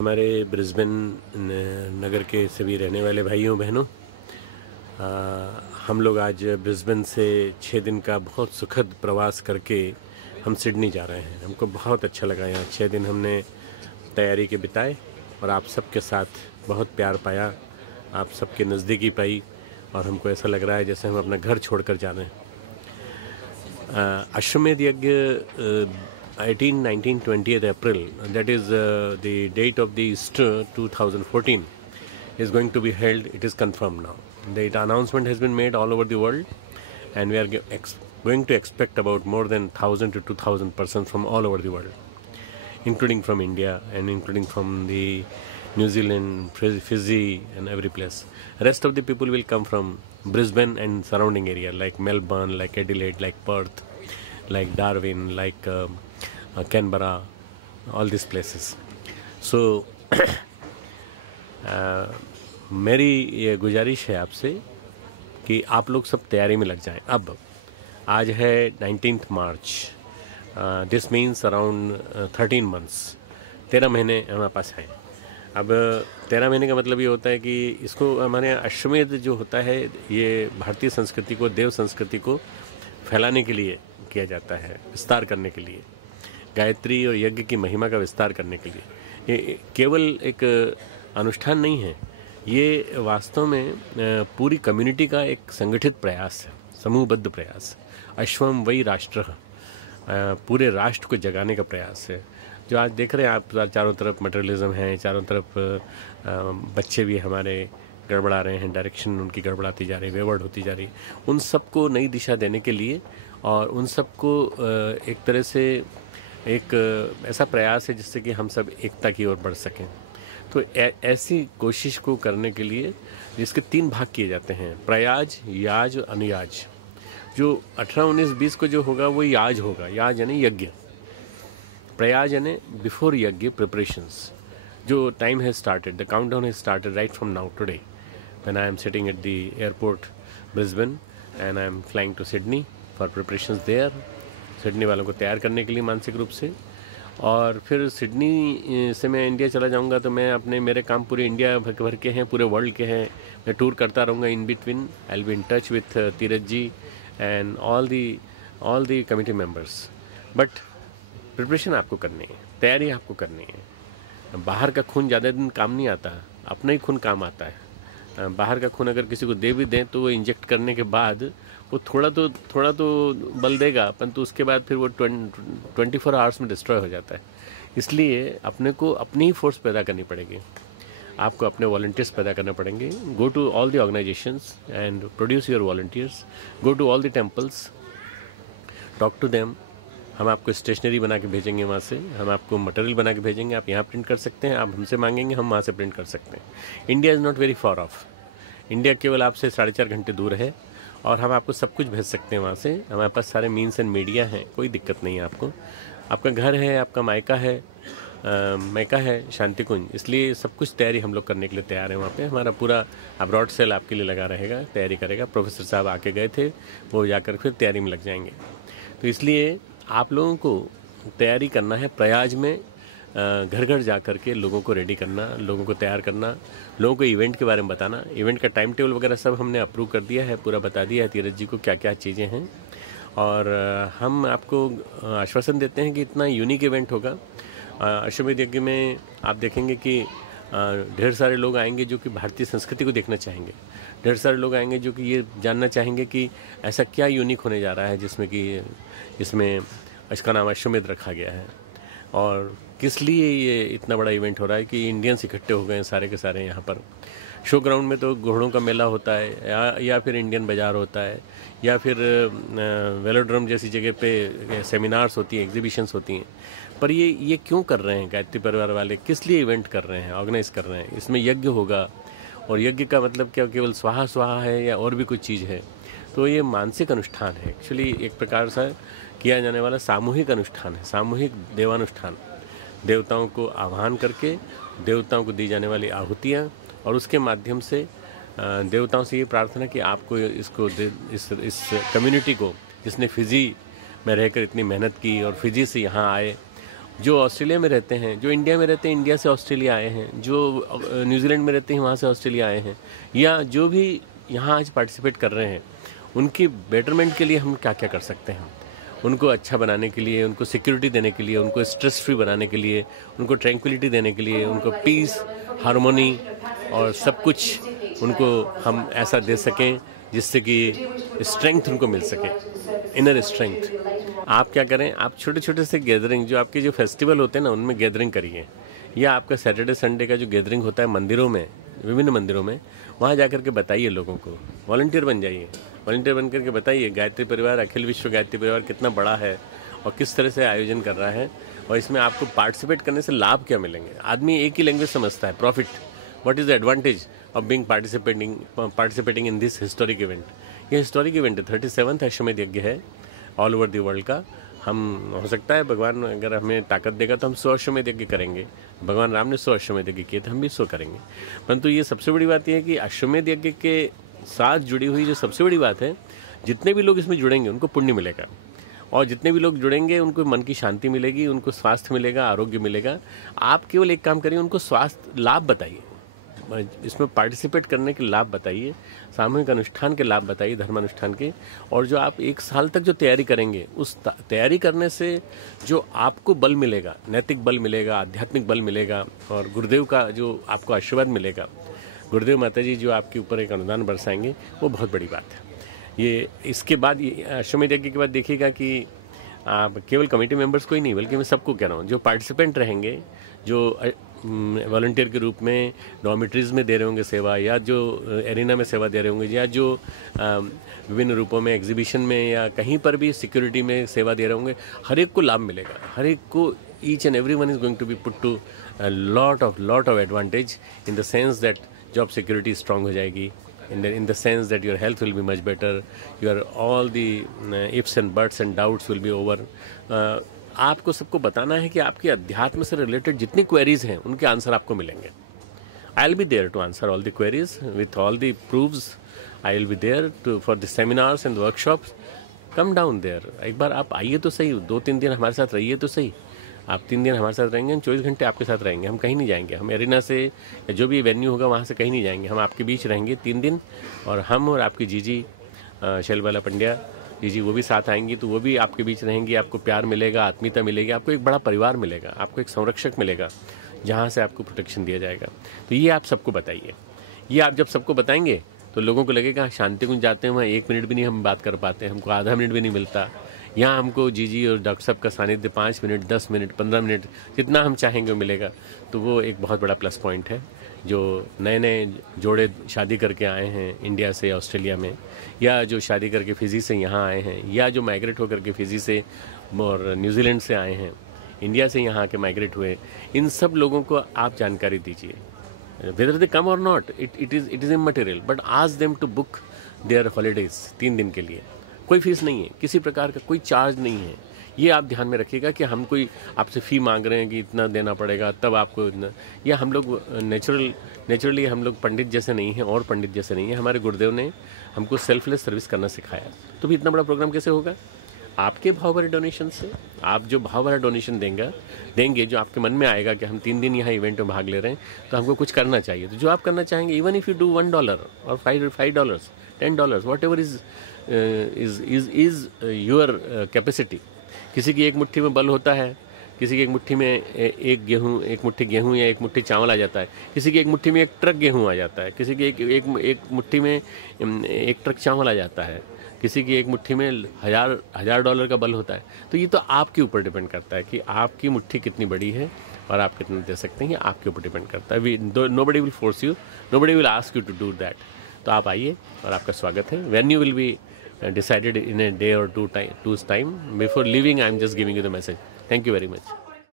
हमारे ब्रिस्बेन नगर के सभी रहने वाले भाइयों बहनों, हम लोग आज ब्रिस्बेन से 6 दिन का बहुत सुखद प्रवास करके हम सिडनी जा रहे हैं। हमको बहुत अच्छा लगा। यहाँ 6 दिन हमने तैयारी के बिताए और आप सबके साथ बहुत प्यार पाया, आप सबके नज़दीकी पाई और हमको ऐसा लग रहा है जैसे हम अपना घर छोड़कर जा रहे हैं। अश्वमेध यज्ञ 18, 19, 20th April, that is the date of the Easter 2014, is going to be held. It is confirmed now. The announcement has been made all over the world, and we are going to expect about more than 1,000 to 2,000 persons from all over the world, including from India and including from the New Zealand, Fiji and every place. Rest of the people will come from Brisbane and surrounding area like Melbourne, like Adelaide, like Perth, like Darwin, like Canberra, all these places. So मेरी ये गुजारिश है आपसे कि आप लोग सब तैयारी में लग जाएं। अब आज है 19th March, this means around 13 months, 13 महीने हमारे पास हैं। अब 13 महीने का मतलब ये होता है कि इसको हमारे यहाँ अश्वमेध जो होता है ये भारतीय संस्कृति को, देव संस्कृति को फैलाने के लिए किया जाता है, विस्तार करने के लिए, गायत्री और यज्ञ की महिमा का विस्तार करने के लिए। ये केवल एक अनुष्ठान नहीं है, ये वास्तव में पूरी कम्युनिटी का एक संगठित प्रयास है, समूहबद्ध प्रयास। अश्वम वही राष्ट्र, पूरे राष्ट्र को जगाने का प्रयास है। जो आज देख रहे हैं आप, चारों तरफ मटेरियलिज्म है, चारों तरफ बच्चे भी हमारे गड़बड़ा रहे हैं, डायरेक्शन उनकी गड़बड़ाती जा रही, वेवर्ड होती जा रही। उन सबको नई दिशा देने के लिए और उन सबको एक तरह से एक ऐसा प्रयास है जिससे कि हम सब एकता की ओर बढ़ सकें। तो ऐसी कोशिश को करने के लिए जिसके 3 भाग किए जाते हैं, प्रयाज, याज और अनुयाज। जो 18, 19, 20 को जो होगा वो याज होगा। याज यानी यज्ञ, प्रयाज यानी बिफोर यज्ञ प्रिपरेशंस। जो time has started, the countdown has started right from now today when I am sitting at the airport Brisbane and I am flying to Sydney for preparations there. Sydney वालों को तैयार करने के लिए मानसिक रूप से, और फिर सिडनी से मैं इंडिया चला जाऊंगा तो मैं मेरे काम पूरे इंडिया भर के हैं, पूरे वर्ल्ड के हैं। मैं टूर करता रहूँगा in between. I will be in touch with Tirath ji and all the committee members. But preparation आपको करनी है, तैयारी आपको करनी है। बाहर का खून ज़्यादा दिन काम नहीं आता, अपना ही खून काम आता है। बाहर का खून अगर किसी को दे भी दें तो वो इंजेक्ट करने के बाद वो थोड़ा तो बल देगा, परंतु उसके बाद फिर वो 24 आवर्स में डिस्ट्रॉय हो जाता है। इसलिए अपने को अपनी ही फोर्स पैदा करनी पड़ेगी, आपको अपने वॉलंटियर्स पैदा करने पड़ेंगे। Go to all the organisations and produce your volunteers. Go to all the temples, talk to them. हम आपको स्टेशनरी बना के भेजेंगे वहाँ से, हम आपको मटेरियल बना के भेजेंगे। आप यहाँ प्रिंट कर सकते हैं, आप हमसे मांगेंगे, हम वहाँ से प्रिंट कर सकते हैं। India is not very far of. India केवल आपसे 4.5 घंटे दूर है और हम आपको सब कुछ भेज सकते हैं वहाँ से। हमारे पास सारे मीन्स एंड मीडिया हैं, कोई दिक्कत नहीं है आपको। आपका घर है, आपका मायका है शांति कुंज, इसलिए सब कुछ तैयारी हम लोग करने के लिए तैयार है। वहाँ पे हमारा पूरा अब्रॉड सेल आपके लिए लगा रहेगा, तैयारी करेगा। प्रोफेसर साहब आके गए थे, वो जाकर फिर तैयारी में लग जाएंगे। तो इसलिए आप लोगों को तैयारी करना है। प्रयाज में घर घर जा कर के लोगों को रेडी करना, लोगों को तैयार करना, लोगों को इवेंट के बारे में बताना। इवेंट का टाइम टेबल वगैरह सब हमने अप्रूव कर दिया है, पूरा बता दिया है तीरथ जी को क्या क्या चीज़ें हैं। और हम आपको आश्वासन देते हैं कि इतना यूनिक इवेंट होगा। अश्वमेध यज्ञ में आप देखेंगे कि ढेर सारे लोग आएंगे जो कि भारतीय संस्कृति को देखना चाहेंगे। ढेर सारे लोग आएंगे जो कि ये जानना चाहेंगे कि ऐसा क्या यूनिक होने जा रहा है जिसमें कि इसमें इसका नाम अश्वमेध रखा गया है, और किस लिए ये इतना बड़ा इवेंट हो रहा है कि इंडियंस इकट्ठे हो गए हैं सारे के सारे यहाँ पर। शो ग्राउंड में तो घोड़ों का मेला होता है, या फिर इंडियन बाज़ार होता है, या फिर वेलोड्रम जैसी जगह पे सेमिनार्स होती हैं, एग्जीबिशंस होती हैं। पर ये क्यों कर रहे हैं गायत्री परिवार वाले, किस लिए इवेंट कर रहे हैं, ऑर्गेनाइज कर रहे हैं? इसमें यज्ञ होगा, और यज्ञ का मतलब क्या, केवल स्वाहा स्वाहा है या और भी कुछ चीज़ है? तो ये मानसिक अनुष्ठान है, एक्चुअली एक प्रकार से किया जाने वाला सामूहिक अनुष्ठान है, सामूहिक देवानुष्ठान। देवताओं को आह्वान करके, देवताओं को दी जाने वाली आहुतियाँ, और उसके माध्यम से देवताओं से ये प्रार्थना कि आपको इस कम्युनिटी को, जिसने फिजी में रहकर इतनी मेहनत की और फिजी से यहाँ आए जो ऑस्ट्रेलिया में रहते हैं, जो इंडिया में रहते हैं, इंडिया से ऑस्ट्रेलिया आए हैं, जो न्यूजीलैंड में रहते हैं वहाँ से ऑस्ट्रेलिया आए हैं, या जो भी यहाँ आज पार्टिसिपेट कर रहे हैं, उनकी बेटरमेंट के लिए हम क्या क्या कर सकते हैं। उनको अच्छा बनाने के लिए, उनको सिक्योरिटी देने के लिए, उनको स्ट्रेस फ्री बनाने के लिए, उनको ट्रैंक्विलिटी देने के लिए, उनको पीस, हार्मोनी और सब कुछ उनको हम ऐसा दे सकें जिससे कि स्ट्रेंथ उनको मिल सके, इनर स्ट्रेंथ। आप क्या करें, आप छोटे छोटे से गैदरिंग, जो आपके जो फेस्टिवल होते हैं ना, उनमें गैदरिंग करिए, या आपका सैटरडे संडे का जो गैदरिंग होता है मंदिरों में, विभिन्न मंदिरों में, वहाँ जा कर के बताइए लोगों को, वॉलंटियर बन जाइए, वॉलंटियर बन करके बताइए गायत्री परिवार, अखिल विश्व गायत्री परिवार कितना बड़ा है और किस तरह से आयोजन कर रहा है, और इसमें आपको पार्टिसिपेट करने से लाभ क्या मिलेंगे। आदमी एक ही लैंग्वेज समझता है, profit, what is the advantage of being participating in this historic event. ये हिस्टोरिक इवेंट है, 37वां अश्वमेध यज्ञ है ऑल ओवर द वर्ल्ड का। हम, हो सकता है भगवान अगर हमें ताकत देगा तो हम 100 अश्वमेध यज्ञ करेंगे। भगवान राम ने 100 अश्वमेध यज्ञ किए थे, हम भी 100 करेंगे। परंतु ये सबसे बड़ी बात यह है कि अश्वमेध यज्ञ के साथ जुड़ी हुई जो सबसे बड़ी बात है, जितने भी लोग इसमें जुड़ेंगे उनको पुण्य मिलेगा, और जितने भी लोग जुड़ेंगे उनको मन की शांति मिलेगी, उनको स्वास्थ्य मिलेगा, आरोग्य मिलेगा। आप केवल एक काम करिए, उनको स्वास्थ्य लाभ बताइए, इसमें पार्टिसिपेट करने के लाभ बताइए, सामूहिक अनुष्ठान के लाभ बताइए, धर्म अनुष्ठान के। और जो आप 1 साल तक जो तैयारी करेंगे, उस तैयारी करने से जो आपको बल मिलेगा, नैतिक बल मिलेगा, आध्यात्मिक बल मिलेगा, और गुरुदेव का जो आपको आशीर्वाद मिलेगा, गुरुदेव माता जी जो आपके ऊपर एक अनुदान बरसाएंगे, वो बहुत बड़ी बात है। ये इसके बाद, अश्वमेध यज्ञ के बाद देखिएगा कि आप केवल कमेटी मेंबर्स को ही नहीं, बल्कि मैं सबको कह रहा हूँ, जो पार्टिसिपेंट रहेंगे, जो वॉलंटियर के रूप में डॉर्मिटरीज में दे रहे होंगे सेवा, या जो एरिना में सेवा दे रहे होंगे, या जो विभिन्न रूपों में एग्जीबिशन में या कहीं पर भी सिक्योरिटी में सेवा दे रहे होंगे, हर एक को लाभ मिलेगा। हर एक को, each and every one is going to be put to lot of advantage, in the sense that job security strong हो जाएगी, in the sense that your health will be much better, your all the ifs and buts and doubts will be over. आपको सबको बताना है कि आपके अध्यात्म से रिलेटेड जितनी क्वेरीज हैं उनके आंसर आपको मिलेंगे। I will be there to answer all the queries with all the proofs. I will be there to for the seminars and workshops. Come down there, एक बार आप आइए तो सही, 2-3 दिन हमारे साथ रहिए तो सही। आप 3 दिन हमारे साथ रहेंगे, हम 24 घंटे आपके साथ रहेंगे, हम कहीं नहीं जाएंगे। हम एरिना से या जो भी वेन्यू होगा वहाँ से कहीं नहीं जाएंगे, हम आपके बीच रहेंगे 3 दिन। और हम और आपकी जीजी शैलबाला पंड्या जीजी, वो भी साथ आएंगी, तो वो भी आपके बीच रहेंगी। आपको प्यार मिलेगा, आत्मीयता मिलेगी, आपको एक बड़ा परिवार मिलेगा, आपको एक संरक्षक मिलेगा जहाँ से आपको प्रोटेक्शन दिया जाएगा। तो ये आप सबको बताइए। ये आप जब सबको बताएंगे तो लोगों को लगेगा शांति कुंज जाते हैं वहाँ 1 मिनट भी नहीं हम बात कर पाते, हमको आधा मिनट भी नहीं मिलता। यहाँ हमको जीजी और डॉक्टर साहब का सानिध्य 5 मिनट, 10 मिनट, 15 मिनट, जितना हम चाहेंगे वो मिलेगा। तो वो एक बहुत बड़ा प्लस पॉइंट है। जो नए नए जोड़े शादी करके आए हैं इंडिया से ऑस्ट्रेलिया में, या जो शादी करके फिजी से यहाँ आए हैं, या जो माइग्रेट होकर के फिजी से और न्यूजीलैंड से आए हैं, इंडिया से यहाँ के माइग्रेट हुए, इन सब लोगों को आप जानकारी दीजिए। Weather they come or not, it is immaterial, but ask them to book their holidays 3 दिन के लिए। कोई फीस नहीं है, किसी प्रकार का कोई चार्ज नहीं है। ये आप ध्यान में रखिएगा कि हम कोई आपसे फ़ी मांग रहे हैं कि इतना देना पड़ेगा तब आपको इतना, या हम लोग नेचुरली हम लोग पंडित जैसे नहीं हैं और पंडित जैसे नहीं हैं। हमारे गुरुदेव ने हमको सेल्फलेस सर्विस करना सिखाया। तो भी इतना बड़ा प्रोग्राम कैसे होगा? आपके भाव भरे डोनेशन से। आप जो भाव भरा डोनेशन देंगे, जो आपके मन में आएगा कि हम 3 दिन यहाँ इवेंट में भाग ले रहे हैं तो हमको कुछ करना चाहिए, तो जो आप करना चाहेंगे, इवन इफ़ यू डू $1 और $5, $10, what ever is your capacity. किसी की एक मुट्ठी में बल होता है, किसी की एक मुट्ठी में एक मुट्ठी गेहूँ या एक मुट्ठी चावल आ जाता है, किसी की एक मुट्ठी में 1 ट्रक गेहूँ आ जाता है, किसी की एक मुट्ठी में 1 ट्रक चावल आ जाता है, किसी की एक मुट्ठी में $1000 का बल होता है। तो ये तो आपके ऊपर डिपेंड करता है कि आपकी मुट्ठी कितनी बड़ी है और आप कितना दे सकते हैं, ये आपके ऊपर डिपेंड करता है। Nobody will force you, nobody will ask you to do that. तो आप आइए और आपका स्वागत है। Venue will be decided in a day or two's time. Before leaving, I am just giving you the message. Thank you very much.